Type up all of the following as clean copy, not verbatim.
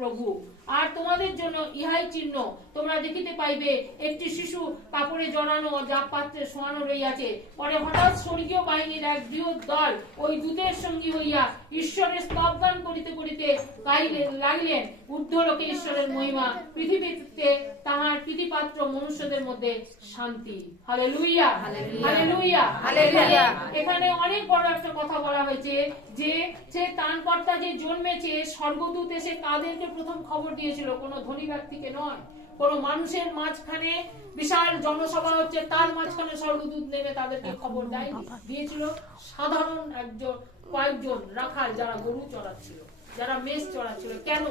প্রভু। আর তোমাদের জন্য ইহাই চিহ্ন, তোমরা দেখিতে পাইবে একটি শিশু কাপড়ে জড়ানো যা পাত্রে শোয়ানো রইয়াছে। পরে হঠাৎ স্বর্গীয় বাহিনীর এক বৃহৎ দল ওই দূতের সঙ্গী হইয়া ঈশ্বরের স্তবগান করিতে করিতে লাগিলেন, ঊর্ধ্বলোকে ঈশ্বরের মহিমা, পৃথিবীতে তাহার প্রীতিপাত্র মনুষ্যদের মধ্যে শান্তি। Hallelujah, hallelujah, hallelujah. এখানে অনেক বড় একটা কথা বলা হয়েছে যে সে ত্রাণকর্তা যে জন্মেছে, স্বর্গদূত এসে কাদেরকে প্রথম খবর দিয়েছিল? কোনো ধনী ব্যক্তিকে নয়, কোন মানুষের মাঝখানে বিশাল জনসভা হচ্ছে, তার মাঝখানে স্বর্গদূত নেমে তাদেরকে খবর দেয়নি, দিয়েছিল সাধারণ একজন কয়েকজন রাখাল যারা গরু চড়াচ্ছিল, যারা মেষ চড়াচ্ছিল। কেন?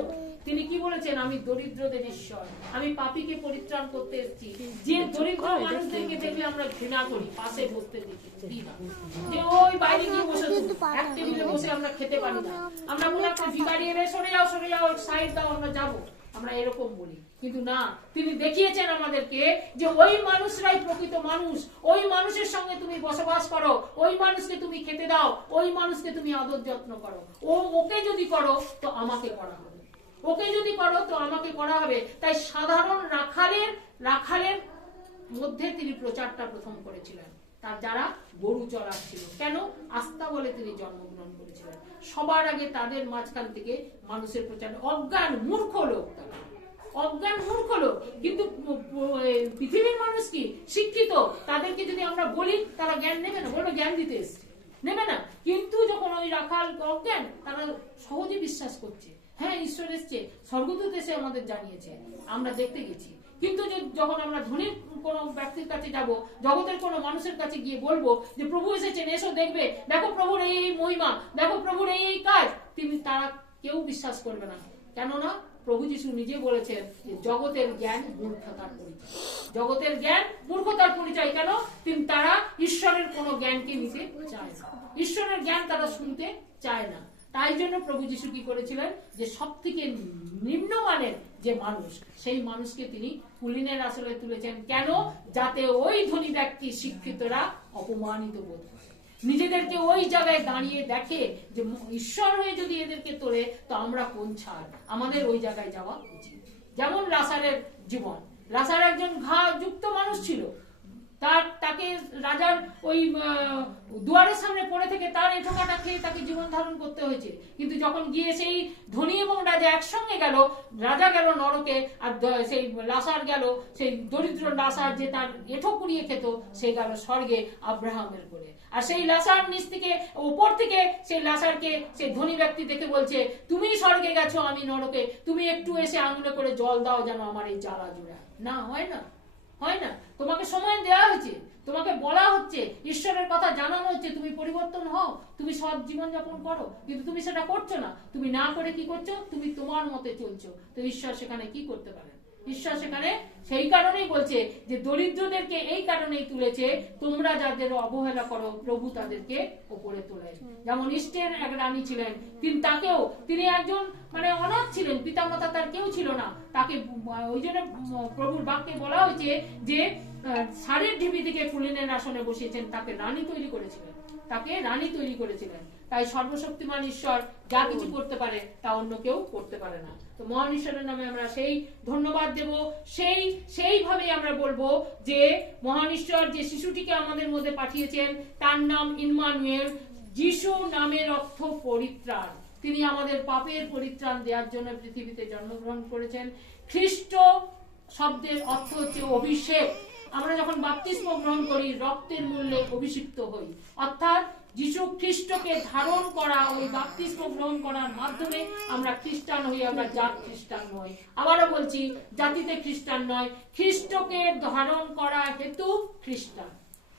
তিনি কি বলেছেন? আমি দরিদ্রদের ঈশ্বর, আমি পাপীকে পরিত্রাণ করতে এসেছি। যে দরিদ্র মানুষদেরকে দেখলে আমরা ঘৃণা করি, পাশে বসতে দেখি, যে ওই বাইরে গিয়ে বসে এক টেবিলে বসে আমরা খেতে পারি না, আমরা কোনো একটা ভিখারি এলে সরে যাও সরে যাও, সাইড দাও, আমরা যাবো, আমরা এরকম বলি। কিন্তু না, তিনি দেখিয়েছেন আমাদেরকে যে ওই মানুষরাই প্রকৃত মানুষ। ওই মানুষের সঙ্গে তুমি বসবাস করো, ওই মানুষকে তুমি খেতে দাও, ওই মানুষকে তুমি আদর যত্ন করো। ওকে যদি করো তো আমাকে করা হবে, ওকে যদি করো তো আমাকে করা হবে। তাই সাধারণ রাখালের মধ্যে তিনি প্রচারটা প্রথম করেছিলেন, তার যারা গরু চড়াচ্ছিল। কেন? আস্থা বলে তিনি জন্মগ্রহণ করেছিলেন। সবার আগে তাদের মাঝখান থেকে মানুষের প্রচার। অজ্ঞান মূর্খ লোক, অজ্ঞান মূর্খ লোক, কিন্তু পৃথিবীর মানুষ কি শিক্ষিত, তাদেরকে যদি আমরা বলি তারা জ্ঞান নেবে না, বলবে জ্ঞান দিতে এসছে, নেবে না। কিন্তু যখন ওই রাখাল অজ্ঞান, তারা সহজে বিশ্বাস করছে, হ্যাঁ ঈশ্বর এসছে, স্বর্গদূত এসে আমাদের জানিয়েছে, আমরা দেখতে গেছি। কিন্তু যখন আমরা ধনীর কোন ব্যক্তির কাছে যাব, জগতের কোন মানুষের কাছে গিয়ে বলবো যে প্রভু এসেছেন, এসো দেখবে, দেখো প্রভুর এই মহিমা, দেখো প্রভুর এই কাজ, তারা কেউ বিশ্বাস করবে না। কেননা প্রভু যিশু নিজে বলেছেন যে জগতের জ্ঞান মূর্খতার পরিচয়, জগতের জ্ঞান মূর্খতার পরিচয়। কেন? তারা ঈশ্বরের কোন জ্ঞানকে নিতে চায় না, ঈশ্বরের জ্ঞান তারা শুনতে চায় না। তাই জন্য প্রভু যিশু কি করেছিলেন? যে সব থেকে নিম্নমানের যে মানুষ, সেই মানুষকে তিনি কুলীনের আসলে তুলেছেন। কেন? যাতে ওই ধনী ব্যক্তি শিক্ষিতরা অপমানিত বোধ করে, নিজেদেরকে ওই জায়গায় দাঁড়িয়ে দেখে যে ঈশ্বর হয়ে যদি এদেরকে তোলে তো আমরা কোন ছাড়, আমাদের ওই জায়গায় যাওয়া উচিত। যেমন লাসারের জীবন, লাসার একজন ঘা যুক্ত মানুষ ছিল, তাকে রাজার ওই দুয়ারের সামনে পড়ে থেকে তার এঠোকাটা খেয়ে তাকে জীবন ধারণ করতে হয়েছে। কিন্তু যখন গিয়ে সেই ধনী এবং রাজা একসঙ্গে গেল, রাজা গেল নরকে আর সেই লাসার গেল, সেই দরিদ্র লাসার যে তার এঠো কুড়িয়ে খেত, সে গেল স্বর্গে আব্রাহামের কোলে। আর সেই লাসার নিচ থেকে উপর থেকে সেই লাসারকে সেই ধনী ব্যক্তি দেখে বলছে, তুমি স্বর্গে গেছো, আমি নরকে, তুমি একটু এসে আঙুলে করে জল দাও যেন আমার এই জ্বালা জোড়া না হয়। না হয় না, তোমাকে সময় দেওয়া হয়েছে, তোমাকে বলা হচ্ছে, ঈশ্বরের কথা জানানো হচ্ছে, তুমি পরিবর্তন হও, তুমি সৎ জীবনযাপন করো, কিন্তু তুমি সেটা করছো না। তুমি না করে কি করছো? তুমি তোমার মতে চলছো। তো ঈশ্বর সেখানে কি করতে পারেন? ঈশ্বর সেখানে সেই কারণেই বলছে যে দরিদ্রদেরকে এই কারণেই তুলেছে, তোমরা যাদের অবহেলা করো প্রভু তাদেরকে উপরে তোলেন। যেমন ইস্টের এক রানী ছিলেন, তিনি একজন অনাথ ছিলেন, পিতামাতা তার কেউ ছিল না। তাকে ওই জন্য প্রভুর বাক্যে বলা হয়েছে যে ষাঁড়ের ঢিবি থেকে কুলীনের আসনে বসিয়েছেন, তাকে রানী তৈরি করেছিলেন। তাই সর্বশক্তিমান ঈশ্বর যা কিছু করতে পারে তা অন্য কেউ করতে পারে না। তো মহান ঈশ্বরের নামে আমরা সেই ধন্যবাদ দেব, সেইভাবেই আমরা বলবো যে মহান ঈশ্বর যে শিশুটিকে আমাদের মধ্যে পাঠিয়েছেন তার নাম ইম্মানুয়েল। যিশু নামের অর্থ পরিত্রাণ। তিনি আমাদের পাপের পরিত্রাণ দেওয়ার জন্য পৃথিবীতে জন্মগ্রহণ করেছেন। খ্রিস্ট শব্দের অর্থ হচ্ছে অভিষেক। আমরা যখন বাপ্তিস্ম গ্রহণ করি রক্তের মূল্যে অভিষিক্ত হই, অর্থাৎ যিশু খ্রিস্টকে ধারণ করা, ওই বাপ্তিস্ম গ্রহণ করার মাধ্যমে আমরা খ্রিস্টান হই। আমরা জাত খ্রিস্টান নই, আবারও বলছি, জাতিতে খ্রিস্টান নয়, খ্রিস্টকে ধারণ করা হেতু খ্রিস্টান।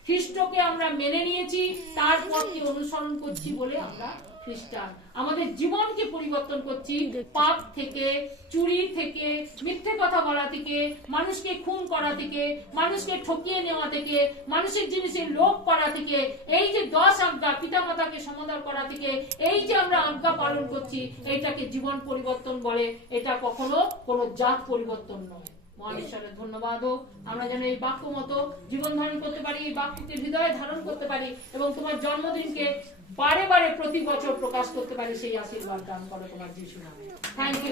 খ্রিস্টকে আমরা মেনে নিয়েছি, তার পথকে অনুসরণ করছি বলে আমরা খ্রিস্টান। আমাদের জীবনকে পরিবর্তন করছি, পাপ থেকে, চুরি থেকে, মিথ্যে কথা বলা থেকে, মানুষকে খুন করা থেকে, মানুষকে ঠকিয়ে নেওয়া থেকে, মানুষের জিনিসের লোভ করা থেকে, এই যে 10 আজ্ঞা পিতামাতাকে সমাদর করা থেকে, এই যে আমরা আজ্ঞা পালন করছি, এইটাকে জীবন পরিবর্তন বলে। এটা কখনো কোনো জাত পরিবর্তন নয়। মহান ঈশ্বরের ধন্যবাদ হোক, আমরা যেন এই বাক্য মতো জীবন ধারণ করতে পারি, এই বাক্যকে হৃদয়ে ধারণ করতে পারি এবং তোমার জন্মদিনকে বারে বারে প্রতি বছর প্রকাশ করতে পারি। সেই আশীর্বাদ দান করো তোমার যিশু নামে। Thank you.